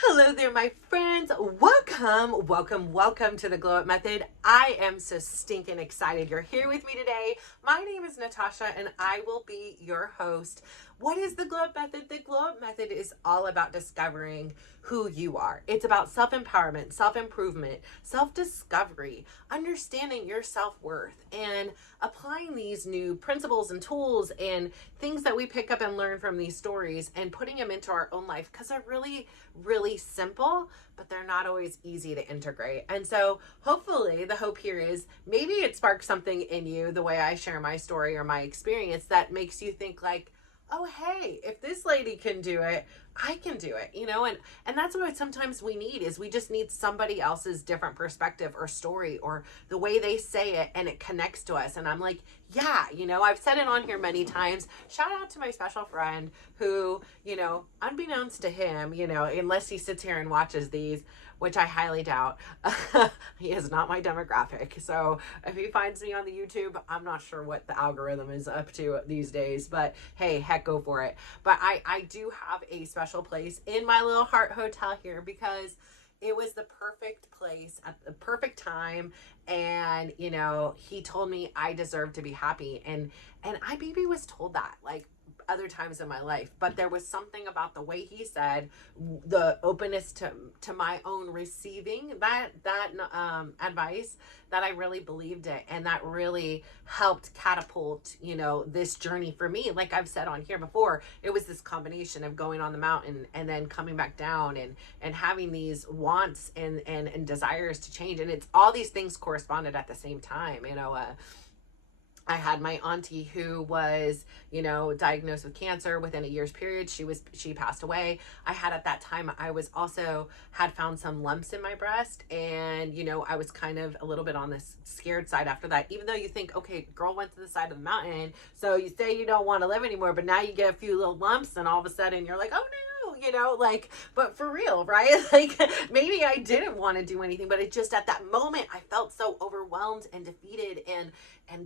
Hello there, my friends. Welcome to the Glow Up Method. I am so stinking excited you're here with me today. My name is Natasha and I will be your host. What is the Glow Up Method? The Glow Up Method is all about discovering who you are. It's about self-empowerment, self-improvement, self-discovery, understanding your self-worth, and applying these new principles and tools and things that we pick up and learn from these stories and putting them into our own life because they're really simple, but they're not always easy to integrate. And so hopefully the hope here is maybe it sparks something in you, the way I share my story or my experience, that makes you think like, oh, hey, if this lady can do it, I can do it, and that's what sometimes we need is we just need somebody else's different perspective or story or the way they say it and it connects to us. And I'm like, yeah, I've said it on here many times. Shout out to my special friend who, unbeknownst to him, unless he sits here and watches these, which I highly doubt, he is not my demographic. So if he finds me on the YouTube, I'm not sure what the algorithm is up to these days, but hey, heck, go for it. But I do have a special place in my little heart hotel here because it was the perfect place at the perfect time. And he told me I deserve to be happy, and I maybe was told that like other times in my life, but there was something about the way he said, the openness to my own receiving that advice, that I really believed it, and that really helped catapult this journey for me. Like I've said on here before, it was this combination of going on the mountain and then coming back down and having these wants and desires to change, and it's all these things corresponded at the same time. I had my auntie who was, diagnosed with cancer within a year's period. She passed away. I had at that time, I was also had found some lumps in my breast. And, I was kind of a little bit on the scared side after that, even though you think, okay, girl went to the side of the mountain. So you say you don't want to live anymore, but now you get a few little lumps and all of a sudden you're like, oh no. But for real, right? Like maybe I didn't want to do anything, but it just at that moment I felt so overwhelmed and defeated and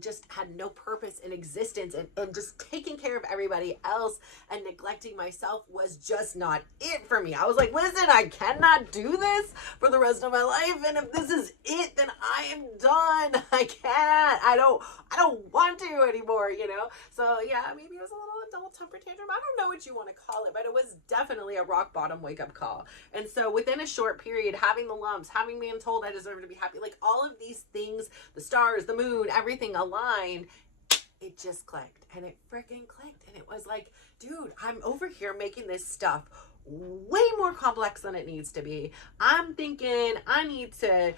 just had no purpose in existence, and just taking care of everybody else and neglecting myself was just not it for me. I was like, listen, I cannot do this for the rest of my life, and if this is it, then I am done. I can't. I don't want to anymore, So yeah, maybe it was a little adult temper tantrum. I don't know what you want to call it, but it was definitely a rock bottom wake up call. And so within a short period, having the lumps, having been told I deserve to be happy, like all of these things, the stars, the moon, everything aligned, it just clicked, and it freaking clicked. And it was like, dude, I'm over here making this stuff way more complex than it needs to be. I'm thinking I need to,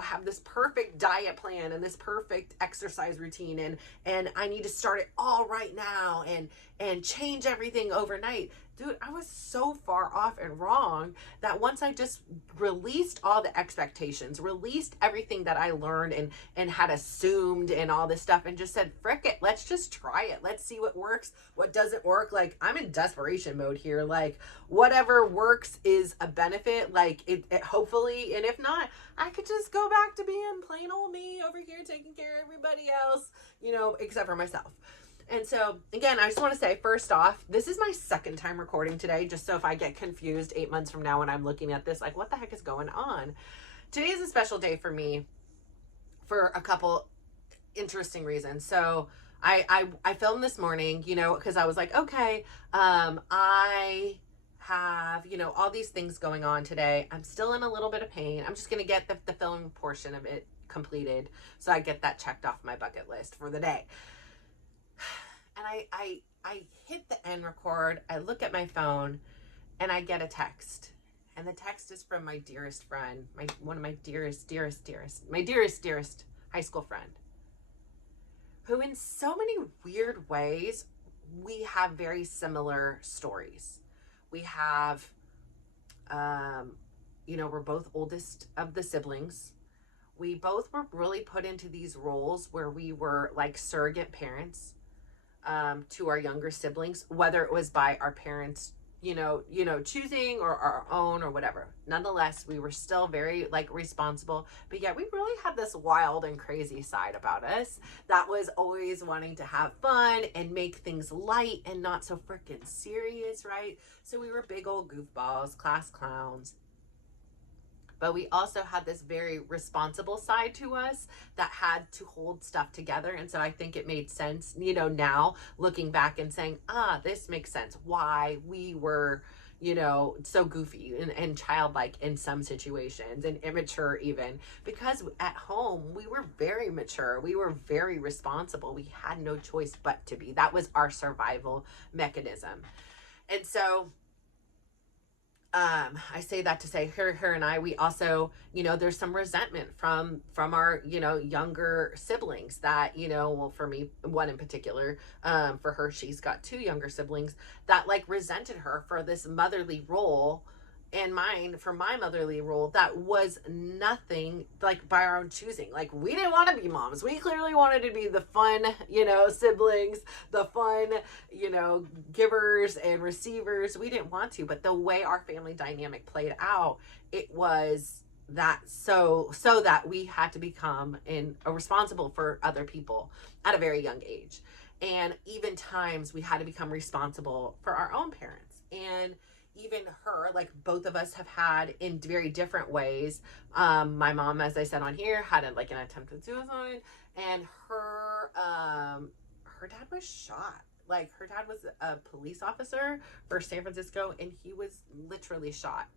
have this perfect diet plan and this perfect exercise routine, and I need to start it all right now and change everything overnight. Dude, I was so far off and wrong that once I just released all the expectations, released everything that I learned and had assumed and all this stuff, and just said, frick it, let's just try it. Let's see what works, what doesn't work. Like, I'm in desperation mode here. Like, whatever works is a benefit. Like, it hopefully, and if not, I could just go back to being plain old me over here taking care of everybody else, except for myself. And so, again, I just want to say, first off, this is my second time recording today, just so if I get confused 8 months from now when I'm looking at this, like, what the heck is going on? Today is a special day for me for a couple interesting reasons. So, I filmed this morning, because I was like, okay, I have, all these things going on today. I'm still in a little bit of pain. I'm just going to get the filming portion of it completed so I get that checked off my bucket list for the day. And I hit the end record, I look at my phone, and I get a text. And the text is from my dearest friend, one of my dearest high school friend, who in so many weird ways, we have very similar stories. We have, we're both oldest of the siblings. We both were really put into these roles where we were like surrogate parents to our younger siblings, whether it was by our parents choosing or our own or whatever. Nonetheless, we were still very like responsible, but yet we really had this wild and crazy side about us that was always wanting to have fun and make things light and not so freaking serious, right? So we were big old goofballs, class clowns. But we also had this very responsible side to us that had to hold stuff together. And so I think it made sense, now looking back and saying, this makes sense why we were, so goofy and childlike in some situations and immature even, because at home we were very mature. We were very responsible. We had no choice but to be. That was our survival mechanism. And so I say that to say her and I, we also, there's some resentment from our, younger siblings that, well, for me, one in particular, for her, she's got two younger siblings that like resented her for this motherly role, and mine for my motherly role that was nothing like by our own choosing. Like, we didn't want to be moms. We clearly wanted to be the fun, siblings, the fun, givers and receivers. We didn't want to, but the way our family dynamic played out, it was that so that we had to become responsible for other people at a very young age. And even times we had to become responsible for our own parents. And even her, like both of us have had in very different ways. My mom, as I said on here, had an attempted suicide, and her dad was shot. Like, her dad was a police officer for San Francisco, and he was literally shot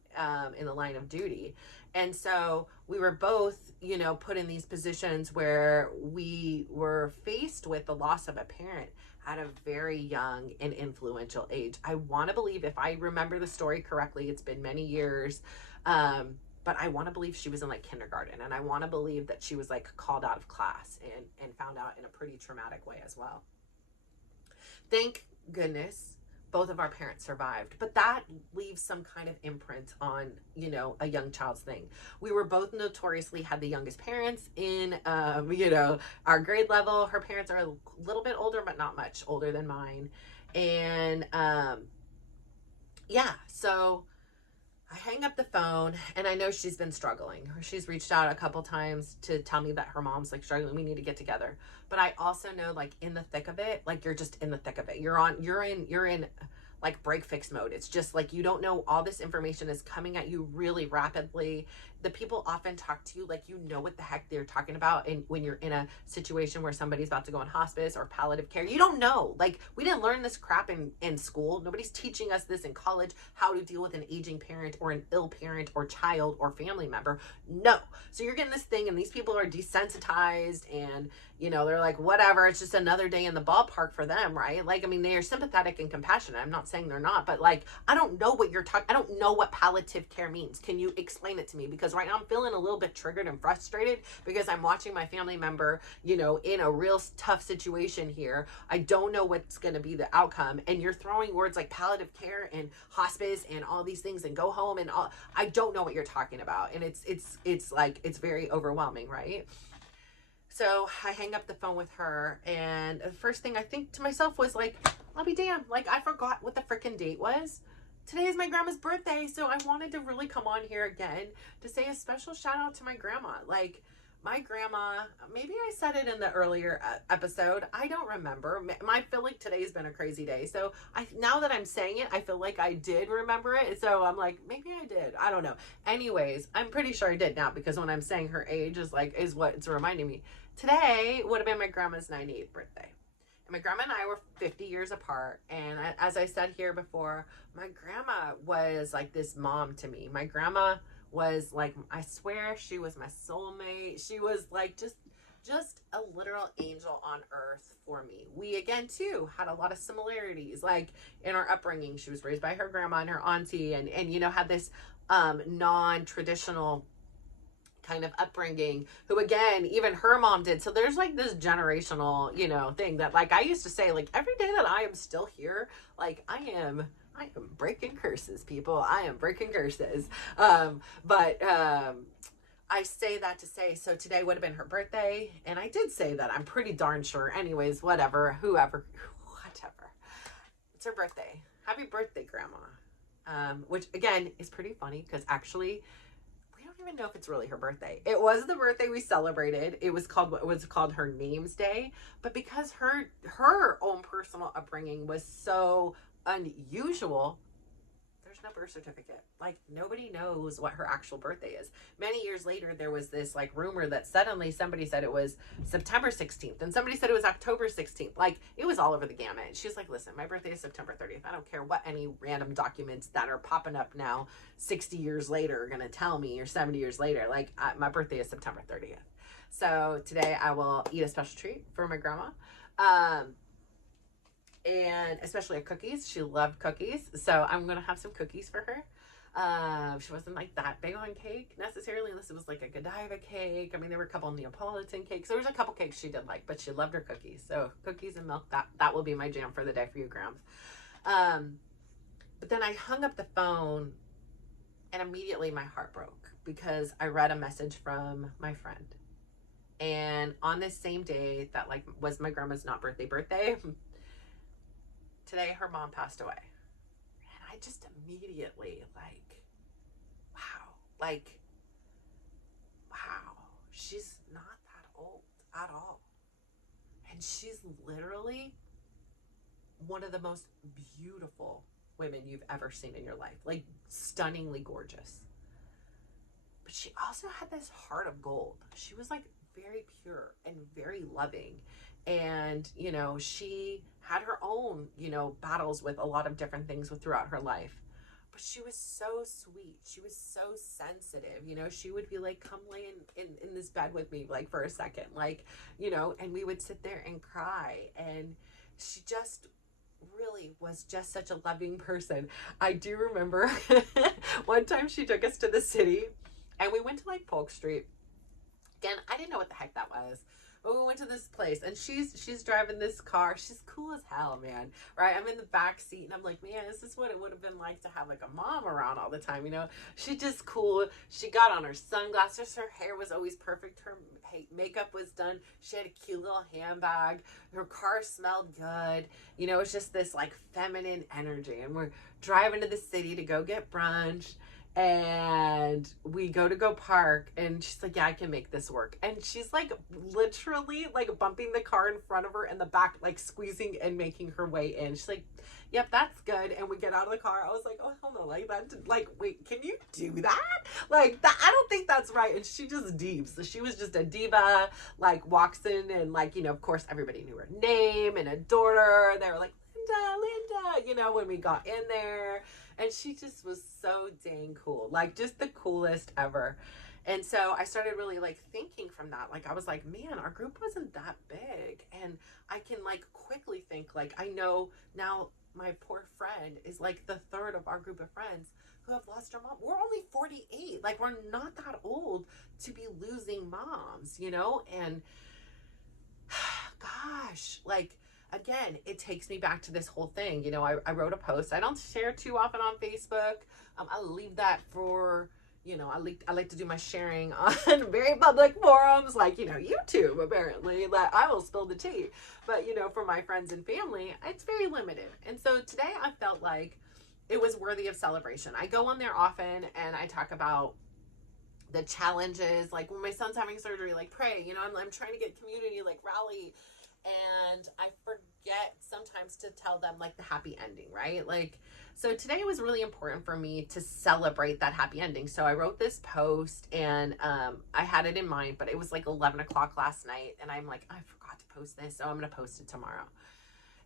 in the line of duty. And so we were both, put in these positions where we were faced with the loss of a parent at a very young and influential age. I want to believe, if I remember the story correctly, it's been many years, but I want to believe she was in like kindergarten, and I want to believe that she was like called out of class and found out in a pretty traumatic way as well. Thank goodness both of our parents survived, but that leaves some kind of imprint on, a young child's thing. We were both notoriously had the youngest parents in, our grade level. Her parents are a little bit older, but not much older than mine. And, so I hang up the phone, and I know she's been struggling. She's reached out a couple times to tell me that her mom's like struggling. We need to get together. But I also know, like, in the thick of it, like, you're just in the thick of it. You're in like break fix mode. It's just like, you don't know, all this information is coming at you really rapidly. The people often talk to you like what the heck they're talking about. And when you're in a situation where somebody's about to go on hospice or palliative care, you don't know. Like, we didn't learn this crap in school. Nobody's teaching us this in college, how to deal with an aging parent or an ill parent or child or family member. No. So you're getting this thing, and these people are desensitized, and they're like, whatever, it's just another day in the ballpark for them, right? Like, I mean, they are sympathetic and compassionate. I'm not saying they're not, but like, I don't know what you're talking. I don't know what palliative care means. Can you explain it to me? Because right now I'm feeling a little bit triggered and frustrated because I'm watching my family member, in a real tough situation here. I don't know what's going to be the outcome. And you're throwing words like palliative care and hospice and all these things and go home and all. I don't know what you're talking about. And it's like, it's very overwhelming, right? So I hang up the phone with her, and the first thing I think to myself was like, I'll be damned. Like, I forgot what the freaking date was. Today is my grandma's birthday, so I wanted to really come on here again to say a special shout out to my grandma. Like, my grandma, maybe I said it in the earlier episode. I don't remember. I feel like today's been a crazy day. So now that I'm saying it, I feel like I did remember it. So I'm like, maybe I did. I don't know. Anyways, I'm pretty sure I did now, because when I'm saying her age is what it's reminding me. Today would have been my grandma's 98th birthday. And my grandma and I were 50 years apart. And as I said here before, my grandma was like this mom to me. My grandma was like, I swear she was my soulmate. She was like just a literal angel on earth for me. We, again, too, had a lot of similarities. Like, in our upbringing, she was raised by her grandma and her auntie, and had this non-traditional kind of upbringing, who, again, even her mom did. So there's like this generational, thing that, like, I used to say, like, every day that I am still here, like, I am breaking curses, people. I am breaking curses. I say that to say, so today would have been her birthday, and I did say that. I'm pretty darn sure. Anyways, whatever. It's her birthday. Happy birthday, Grandma. which again is pretty funny because actually we don't even know if it's really her birthday. It was the birthday we celebrated. It was called her name's day, but because her own personal upbringing was so unusual, there's no birth certificate. Like, nobody knows what her actual birthday is. Many years later, there was this like rumor that suddenly somebody said it was September 16th and somebody said it was October 16th. Like, it was all over the gamut. And she was like, listen, my birthday is September 30th. I don't care what any random documents that are popping up now 60 years later are going to tell me, or 70 years later. Like, my birthday is September 30th. So today I will eat a special treat for my grandma. And especially her cookies. She loved cookies, so I'm gonna have some cookies for her. She wasn't like that big on cake necessarily, unless it was like a Godiva cake. I mean, there were a couple Neapolitan cakes. There was a couple cakes she did like, but she loved her cookies. So cookies and milk, that will be my jam for the day for you, Grams. But then I hung up the phone, and immediately my heart broke because I read a message from my friend. And on this same day that like was my grandma's not birthday, today her mom passed away. And I just immediately like, wow, she's not that old at all. And she's literally one of the most beautiful women you've ever seen in your life. Like, stunningly gorgeous. But she also had this heart of gold. She was like very pure and very loving. And, you know, she had her own, you know, battles with a lot of different things throughout her life. But she was so sweet. She was so sensitive. You know, she would be like, come lay in this bed with me, like, for a second. Like, you know, and we would sit there and cry. And she just really was just such a loving person. I do remember one time she took us to the city and we went to like Polk Street. Again, I didn't know what the heck that was. But we went to this place and she's driving this car. She's cool as hell, man. Right? I'm in the back seat and I'm like, man, this is what it would have been like to have like a mom around all the time, you know? She just cool. She got on her sunglasses. Her hair was always perfect. Her makeup was done. She had a cute little handbag. Her car smelled good. You know, it's just this like feminine energy. And we're driving to the city to go get brunch. And we go park and she's like, yeah, I can make this work. And she's like literally like bumping the car in front of her in the back, like squeezing and making her way in. She's like, yep, that's good. And we get out of the car. I was like, oh, hell no, like that, like, wait, can you do that? Like that, I don't think that's right. And she just deeps. So she was just a diva, like walks in and like, you know, of course everybody knew her name and adored her. They were like, Linda, you know, when we got in there. And she just was so dang cool, like just the coolest ever. And so I started really like thinking from that. Like I was like, man, our group wasn't that big. And I can like quickly think like, I know now my poor friend is like the third of our group of friends who have lost their mom. We're only 48. Like we're not that old to be losing moms, you know? And gosh, like, again, it takes me back to this whole thing. You know, I wrote a post. I don't share too often on Facebook. I'll leave that for, you know, I like to do my sharing on very public forums like, you know, YouTube, apparently, that I will spill the tea. But, you know, for my friends and family, it's very limited. And so today I felt like it was worthy of celebration. I go on there often and I talk about the challenges, like when my son's having surgery, like pray, you know, I'm trying to get community, like rally. And I forget sometimes to tell them like the happy ending, right? Like, so today was really important for me to celebrate that happy ending. So I wrote this post and I had it in mind, but it was like 11 o'clock last night. And I'm like, I forgot to post this. So I'm going to post it tomorrow.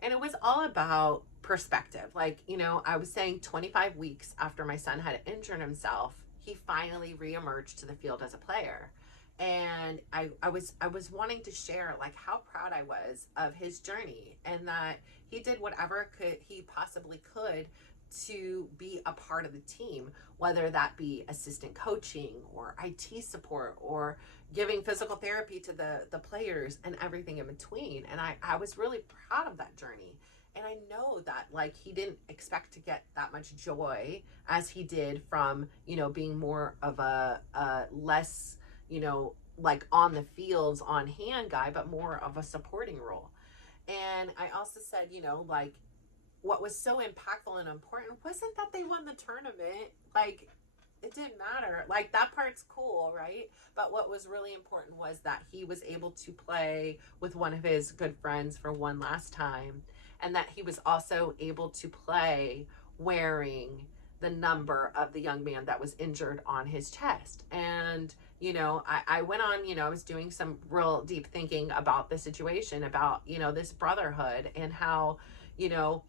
And it was all about perspective. Like, you know, I was saying 25 weeks after my son had injured himself, he finally reemerged to the field as a player. And I was wanting to share like how proud I was of his journey and that he did whatever he possibly could to be a part of the team, whether that be assistant coaching or IT support or giving physical therapy to the players and everything in between. And I was really proud of that journey. And I know that like he didn't expect to get that much joy as he did from, you know, being more of a less, you know, like on the fields on hand guy, but more of a supporting role. And I also said, you know, like what was so impactful and important wasn't that they won the tournament. Like, it didn't matter. Like, that part's cool, right? But what was really important was that he was able to play with one of his good friends for one last time, and that he was also able to play wearing the number of the young man that was injured on his chest. And, you know, I went on, you know, I was doing some real deep thinking about the situation, about, you know, this brotherhood, and how, you know,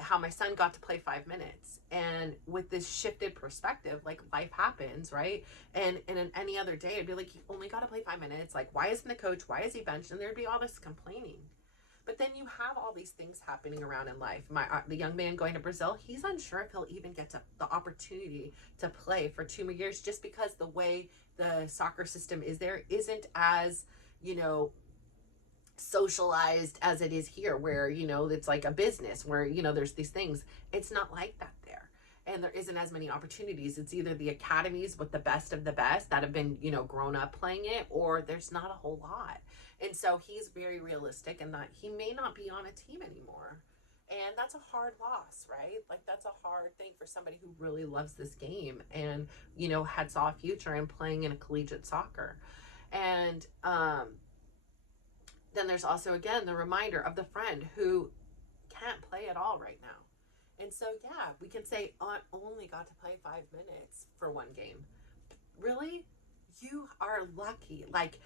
how my son got to play 5 minutes. And with this shifted perspective, like, life happens, right? And in any other day, it'd be like, he only got to play 5 minutes. Like, why isn't the coach? Why is he benched? And there'd be all this complaining. But then you have all these things happening around in life. The young man going to Brazil, he's unsure if he'll even get the opportunity to play for 2 more years, just because the way the soccer system is there isn't as, you know, socialized as it is here, where, you know, it's like a business where, you know, there's these things. It's not like that there. And there isn't as many opportunities. It's either the academies with the best of the best that have been, you know, grown up playing it, or there's not a whole lot. And so he's very realistic in that he may not be on a team anymore. And that's a hard loss, right? Like, that's a hard thing for somebody who really loves this game and, you know, had saw a future in playing in a collegiate soccer. And then there's also, again, the reminder of the friend who can't play at all right now. And so, yeah, we can say, I only got to play 5 minutes for one game. Really? You are lucky. Like,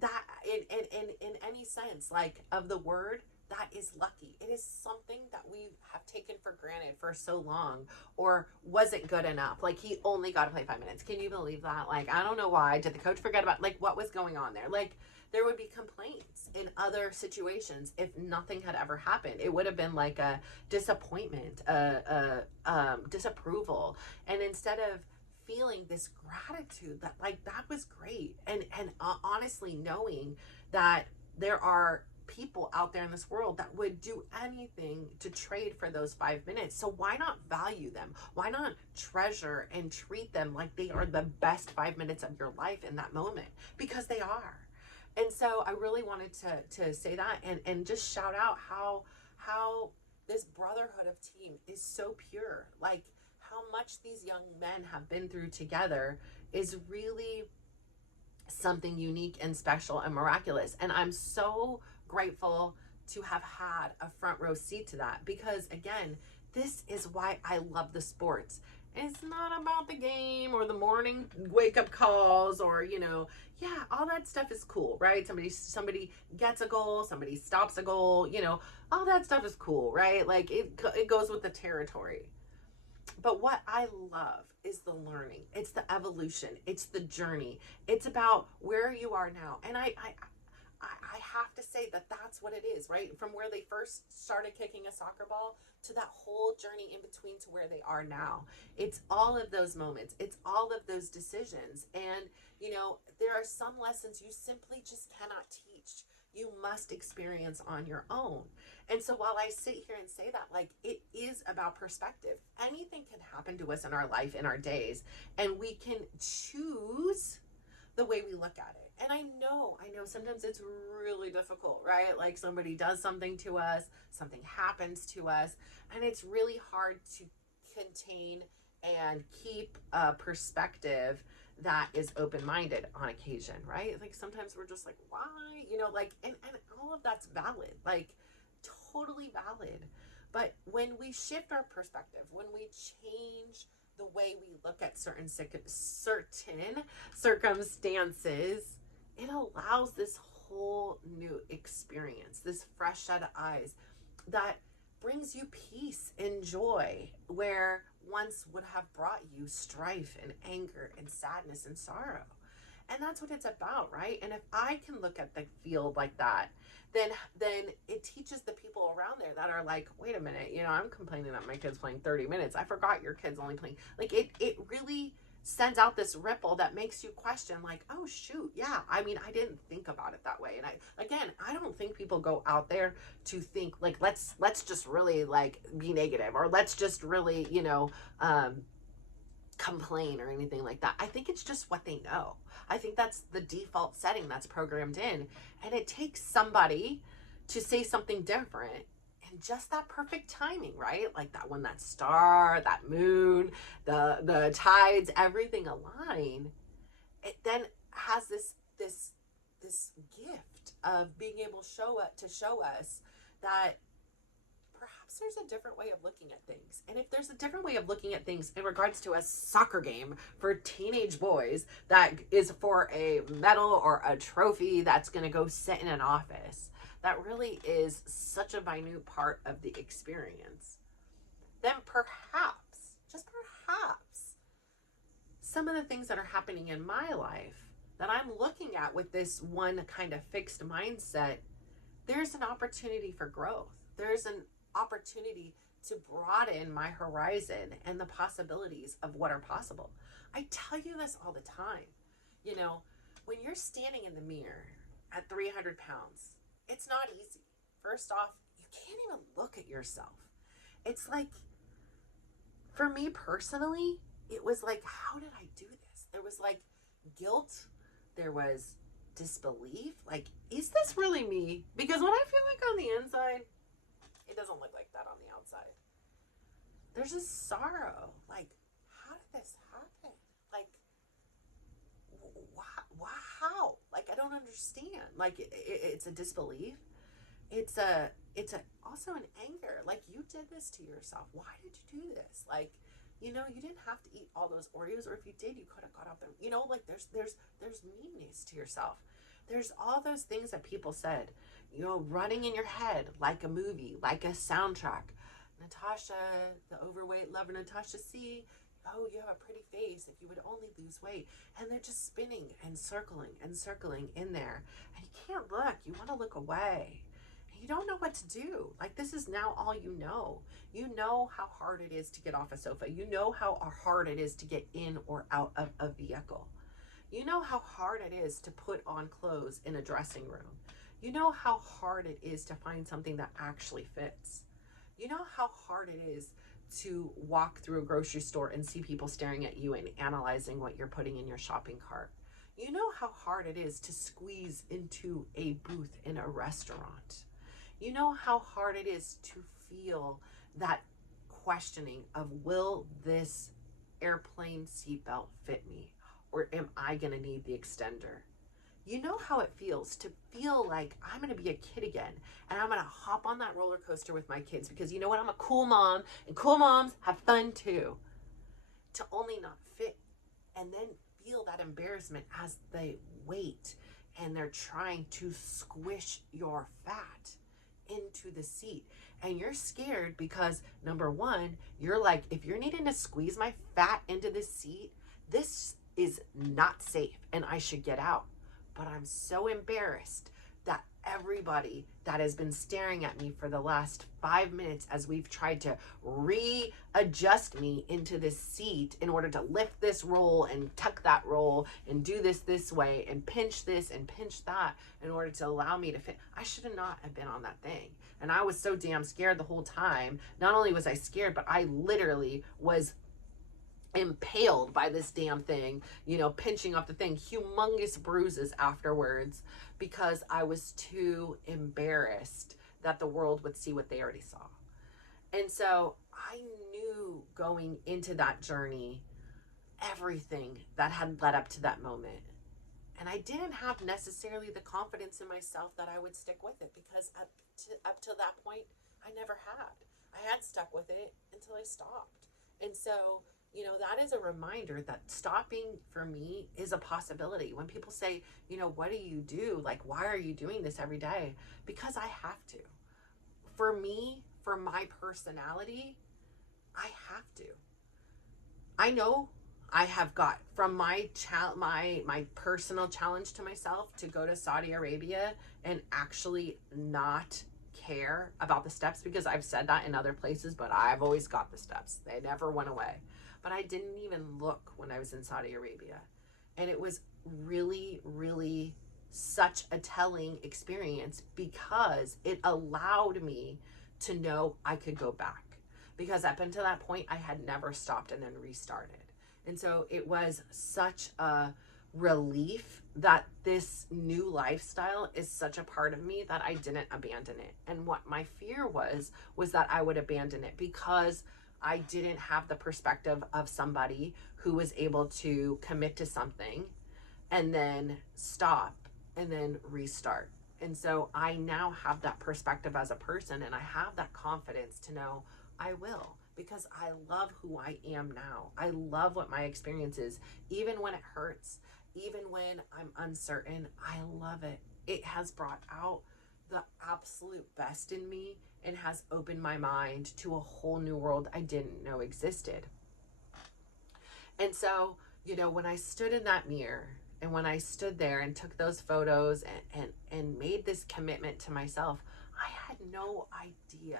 that, in any sense, like, of the word, that is lucky. It is something that we have taken for granted for so long, or wasn't good enough. Like, he only got to play 5 minutes. Can you believe that? Like, I don't know why. Did the coach forget about, like, what was going on there? Like, there would be complaints in other situations if nothing had ever happened. It would have been like a disappointment, disapproval. And instead of feeling this gratitude that, like, that was great, and honestly knowing that there are people out there in this world that would do anything to trade for those 5 minutes. So why not value them? Why not treasure and treat them like they are the best 5 minutes of your life in that moment? Because they are. And so I really wanted to say that, and just shout out how this brotherhood of team is so pure. Like, how much these young men have been through together is really something unique and special and miraculous. And I'm so grateful to have had a front row seat to that, because, again, this is why I love the sports. It's not about the game or the morning wake up calls, or, you know, yeah, all that stuff is cool, right? Somebody gets a goal, somebody stops a goal, you know, all that stuff is cool, right? Like, it goes with the territory. But what I love is the learning. It's the evolution. It's the journey. It's about where you are now. And I have to say that that's what it is, right? From where they first started kicking a soccer ball to that whole journey in between to where they are now. It's all of those moments. It's all of those decisions. And, you know, there are some lessons you simply just cannot teach. You must experience on your own. And so while I sit here and say that, like, it is about perspective. Anything can happen to us in our life, in our days, and we can choose the way we look at it. And I know sometimes it's really difficult, right? Like, somebody does something to us, something happens to us, and it's really hard to contain and keep a perspective that is open-minded on occasion, right? Like, sometimes we're just like, why? You know, like, and all of that's valid, like, totally valid. But when we shift our perspective, when we change the way we look at certain circumstances, it allows this whole new experience, this fresh set of eyes that brings you peace and joy where once would have brought you strife and anger and sadness and sorrow. And that's what it's about, right? And if I can look at the field like that, then it teaches the people around there that are like, wait a minute, you know, I'm complaining that my kid's playing 30 minutes. I forgot your kid's only playing. Like, it really sends out this ripple that makes you question, like, oh shoot, yeah, I mean, I didn't think about it that way. And I don't think people go out there to think like, let's just really, like, be negative, or let's just really, you know, complain or anything like that. I think it's just what they know. I think that's the default setting that's programmed in, and it takes somebody to say something different, and just that perfect timing, right? Like that when that star, that moon, the tides, everything align, it then has this gift of being able to show us that perhaps there's a different way of looking at things. And if there's a different way of looking at things in regards to a soccer game for teenage boys that is for a medal or a trophy that's going to go sit in an office, that really is such a minute part of the experience, then perhaps, just perhaps, some of the things that are happening in my life that I'm looking at with this one kind of fixed mindset, there's an opportunity for growth. There's an opportunity to broaden my horizon and the possibilities of what are possible. I tell you this all the time. You know, when you're standing in the mirror at 300 pounds, it's not easy. First off, you can't even look at yourself. It's like, for me personally, it was like, how did I do this? There was like guilt. There was disbelief. Like, is this really me? Because when I feel like on the inside, it doesn't look like that on the outside. There's a sorrow. Like, how did this happen? Like, why, how? Like, I don't understand. Like, it's a disbelief. It's also an anger. Like, you did this to yourself. Why did you do this? Like, you know, you didn't have to eat all those Oreos, or if you did, you could have got up and, you know, like there's meanness to yourself. There's all those things that people said, you know, running in your head like a movie, like a soundtrack. Natasha, the overweight lover, Natasha C. Oh, you have a pretty face if you would only lose weight. And they're just spinning and circling in there. And you can't look. You want to look away. You don't know what to do. Like, this is now all you know. You know how hard it is to get off a sofa. You know how hard it is to get in or out of a vehicle. You know how hard it is to put on clothes in a dressing room. You know how hard it is to find something that actually fits. You know how hard it is to walk through a grocery store and see people staring at you and analyzing what you're putting in your shopping cart. You know how hard it is to squeeze into a booth in a restaurant. You know how hard it is to feel that questioning of, will this airplane seatbelt fit me? Or am I going to need the extender? You know how it feels to feel like I'm going to be a kid again and I'm going to hop on that roller coaster with my kids because, you know what, I'm a cool mom and cool moms have fun too. To only not fit and then feel that embarrassment as they wait and they're trying to squish your fat into the seat, and you're scared because, number one, you're like, if you're needing to squeeze my fat into this seat, this is not safe and I should get out. But I'm so embarrassed that everybody that has been staring at me for the last 5 minutes as we've tried to readjust me into this seat in order to lift this roll and tuck that roll and do this way and pinch this and pinch that in order to allow me to fit. I should have not have been on that thing. And I was so damn scared the whole time. Not only was I scared, but I literally was impaled by this damn thing, you know, pinching off the thing, humongous bruises afterwards because I was too embarrassed that the world would see what they already saw. And so I knew going into that journey everything that had led up to that moment. And I didn't have necessarily the confidence in myself that I would stick with it because up to that point, I never had. I had stuck with it until I stopped. And so, you know, that is a reminder that stopping for me is a possibility. When people say, you know, what do you do? Like, why are you doing this every day? Because I have to. For me, for my personality, I have to. I know I have got from my personal challenge to myself to go to Saudi Arabia and actually not care about the steps, because I've said that in other places, but I've always got the steps. They never went away. But I didn't even look when I was in Saudi Arabia. And it was really, really such a telling experience because it allowed me to know I could go back. Because up until that point, I had never stopped and then restarted. And so it was such a relief that this new lifestyle is such a part of me that I didn't abandon it. And what my fear was that I would abandon it because I didn't have the perspective of somebody who was able to commit to something and then stop and then restart. And so I now have that perspective as a person, and I have that confidence to know I will, because I love who I am now. I love what my experience is, even when it hurts, even when I'm uncertain. I love it. It has brought out the absolute best in me and has opened my mind to a whole new world I didn't know existed. And so, when I stood in that mirror, and when I stood there and took those photos and made this commitment to myself, I had no idea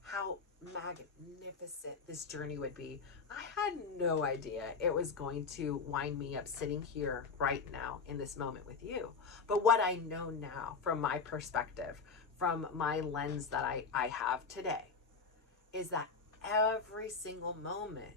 how magnificent this journey would be. I had no idea it was going to wind me up sitting here right now in this moment with you. But what I know now from my perspective, from my lens that I have today, is that every single moment,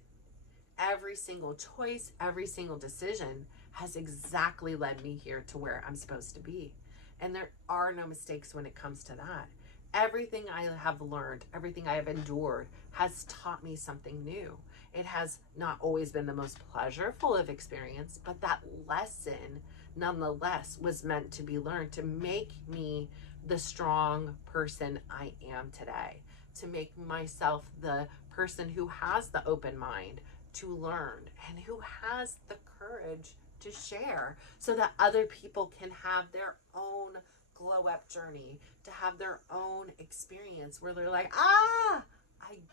every single choice, every single decision has exactly led me here to where I'm supposed to be. And there are no mistakes when it comes to that. Everything I have learned, everything I have endured has taught me something new. It has not always been the most pleasurable of experience, but that lesson nonetheless was meant to be learned to make me the strong person I am today, to make myself the person who has the open mind to learn and who has the courage to share, so that other people can have their own glow up journey, to have their own experience where they're like, I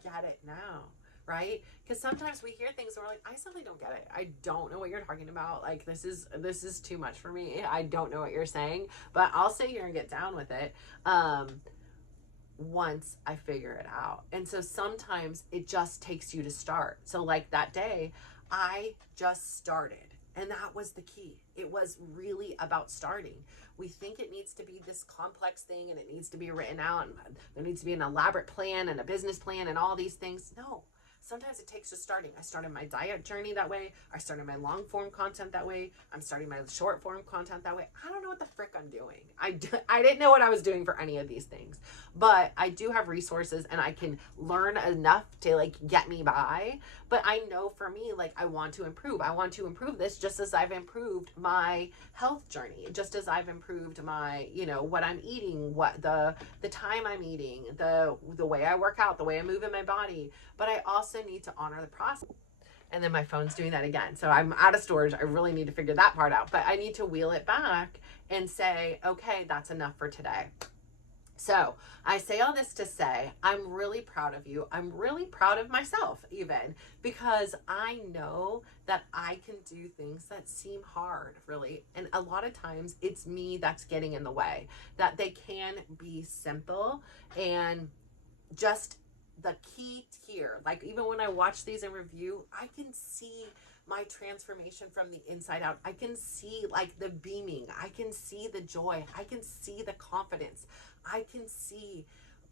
get it now, right? Because sometimes we hear things and we're like, I simply don't get it. I don't know what you're talking about. Like, this is too much for me. I don't know what you're saying, but I'll sit here and get down with it once I figure it out. And so sometimes it just takes you to start. So like that day, I just started. And that was the key. It was really about starting. We think it needs to be this complex thing and it needs to be written out and there needs to be an elaborate plan and a business plan and all these things. No. Sometimes it takes just starting. I started my diet journey that way. I started my long form content that way. I'm starting my short form content that way. I don't know what the frick I'm doing. I didn't know what I was doing for any of these things, but I do have resources and I can learn enough to like get me by. But I know for me, like, I want to improve. I want to improve this just as I've improved my health journey, just as I've improved my, what I'm eating, what the time I'm eating, the way I work out, the way I move in my body. But I also need to honor the process. And then my phone's doing that again. So I'm out of storage. I really need to figure that part out. But I need to wheel it back and say, okay, that's enough for today. So I say all this to say, I'm really proud of you. I'm really proud of myself even, because I know that I can do things that seem hard, really. And a lot of times it's me that's getting in the way, that they can be simple and just the key here. Like, even when I watch these in review, I can see my transformation from the inside out. I can see like the beaming. I can see the joy. I can see the confidence. I can see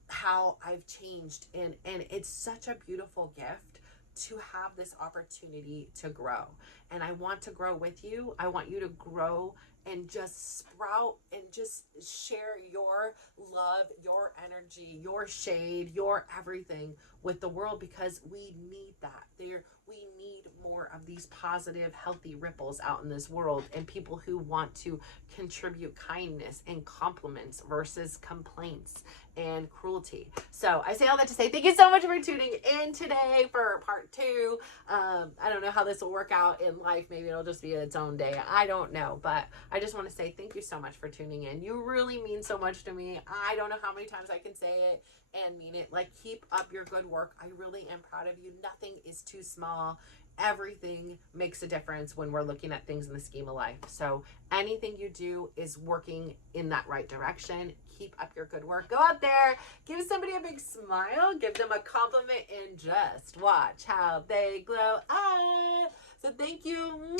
how I've changed. And it's such a beautiful gift to have this opportunity to grow. And I want to grow with you. I want you to grow and just sprout and just share your love, your energy, your shade, your everything with the world, because we need that. We need more of these positive, healthy ripples out in this world, and people who want to contribute kindness and compliments versus complaints and cruelty. So I say all that to say thank you so much for tuning in today for part 2. I don't know how this will work out in life. Maybe it'll just be its own day. I don't know, but I just want to say thank you so much for tuning in. You really mean so much to me. I don't know how many times I can say it and mean it. Like, keep up your good work. I really am proud of you. Nothing is too small. Everything makes a difference when we're looking at things in the scheme of life. So anything you do is working in that right direction. Keep up your good work. Go out there, give somebody a big smile, give them a compliment, and just watch how they glow up. So thank you.